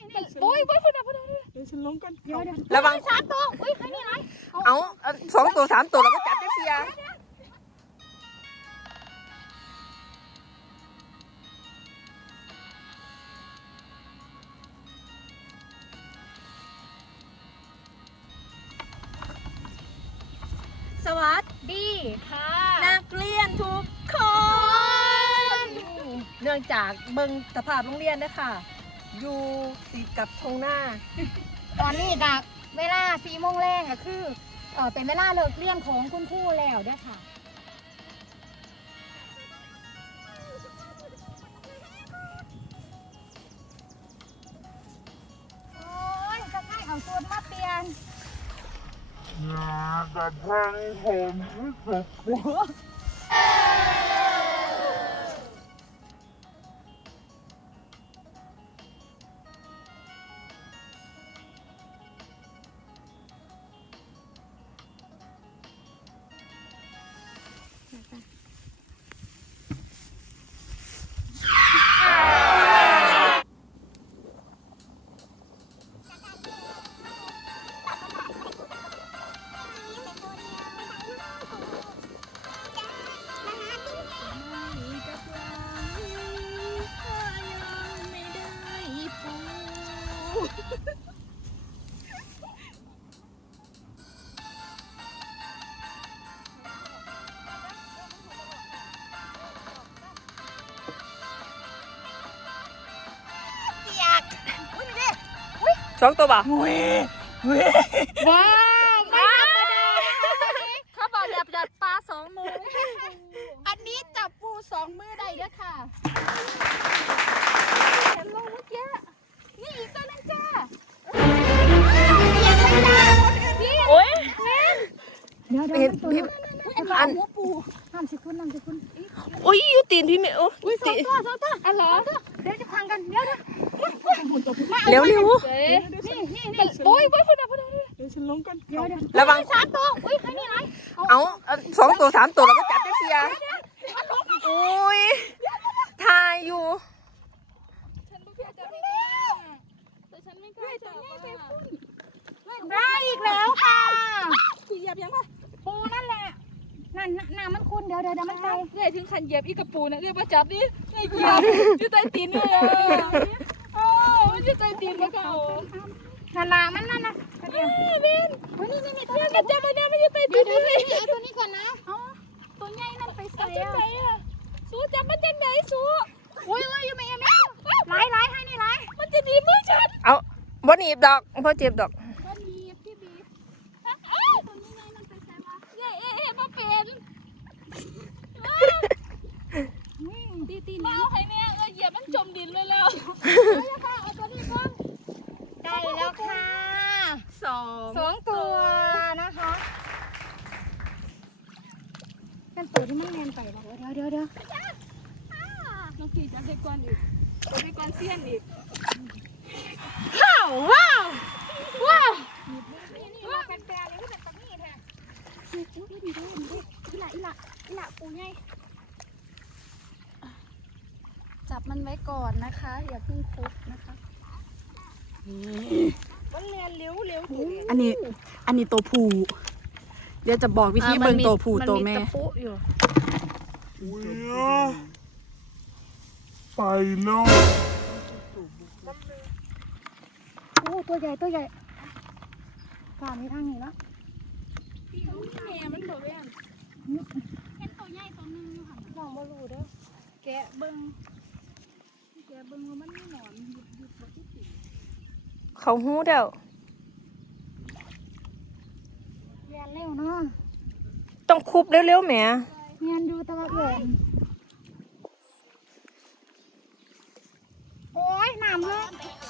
โะไังกระวังสามตัว อุ้ยใครมีอไรเอาสองตัวสามตัวแล้วก็จับเสีย สวัสดี ค่ะ นักเรียนทุกคน เนื่องจากเบิ่งสภาพโรงเรียนนะคะอยู่ติดกับทงหน้า ตอนนี้กับเวลาสีโมงแรงอ่คือเป็นเวลาเลิกเรียนของคุณผู้แล้วด้วยค่ะเอาสูตรมาเปลี่ยนงานแต่งผมที่สุดสองตัวบ่ะว้ยว้ว้าวไม่ธรรมดาเขาบอกหยับหยัดปลาสองมืออันนี้จับปูสองมือได้เด้อค่ะเห็นลูเมื่อกี้นี่ตัวนึงจ้าโอ้ยเดี๋ยวเดี๋ยวอันปูห้ามสิคุณห้ามสิคุณอุ้ยอยู่ตีนพี่เมียวอุ้ยสองตัวสองตัวอะไรเดี๋ยวจะพังกันเดี๋ยวเดี๋ยวเร็วเร็วโอ้ยไปคนเดียวเดยเดี๋ยวฉันลงก่อนระวังสามตัวอุยใครนี่ไรเอาสองตัวสามตัวเราก็จับได้เสียอุ้ยทายอยู่ได้อีกแล้วค่ะขี่หยาบยังไงปูนั่นแหละนั่นน้ำมันคุณเดี๋ยวเดี๋ยวมันไปเรื่อยถึงขันเหยียบอีกระปูนะเอือยมาจับดิไอ้เหียบอยู่ใจตีนเลยอ่ะโอ้ยอยู่ใจตีนมาเก่าฮัลโหลมันมันะเดี๋ยวเบนวันนี้ไม่มีตัวนี้จะมาเนี่ยไม่ยืดไปตัวนี้เลยตัวนี้ก่อนนะตัวใหญ่นั่นไปใส่เอาจะไหนอสู้จะมาจะไหนสู้โอ้ยไล่ยังไงยังไงไล่ไล่ให้นี่ไล่มันจะดีมือฉันเอาวันนีบดอกพ่อเจ็บดอกสองสองตัวนะคะเั็นตัวที่มันเงินไปแล้วเดี๋ยวเดี๋ยวเดี๋ยวน้องขี่จะได้กวนอีกจะได้กวนเสี้ยนอีกว้าวว้าวว้าว นี่นีนแปลเลยที่เป็นตะมีดแฮะนี่นี่นี่นี่อีหละอีหละปูไงจับมันไว้ก่อนนะคะ อย่าเพิ่งคุกนะคะ นี่อันนี้อันนี้โตผูเดี๋ยวจะบอกวิธีเบิงโตผูโตแม่ไปเนาะโอ้ตัวใหญ่ตัวใหญ่ผ่านี่ทางนี้แลนตัวใหญ่ตัวหนึงอยู่ค่ะมองบอลูเด้อแกะเบิ้งแกะเบิ้งว่ามันไม่หนอนหยุดหยุดหมดที่สิเขาหูเดียวเรียนเร็วเนาะต้องคุบเร็วๆแหม่เรียนดูตะวันแดดโอ้ยน้ำเลย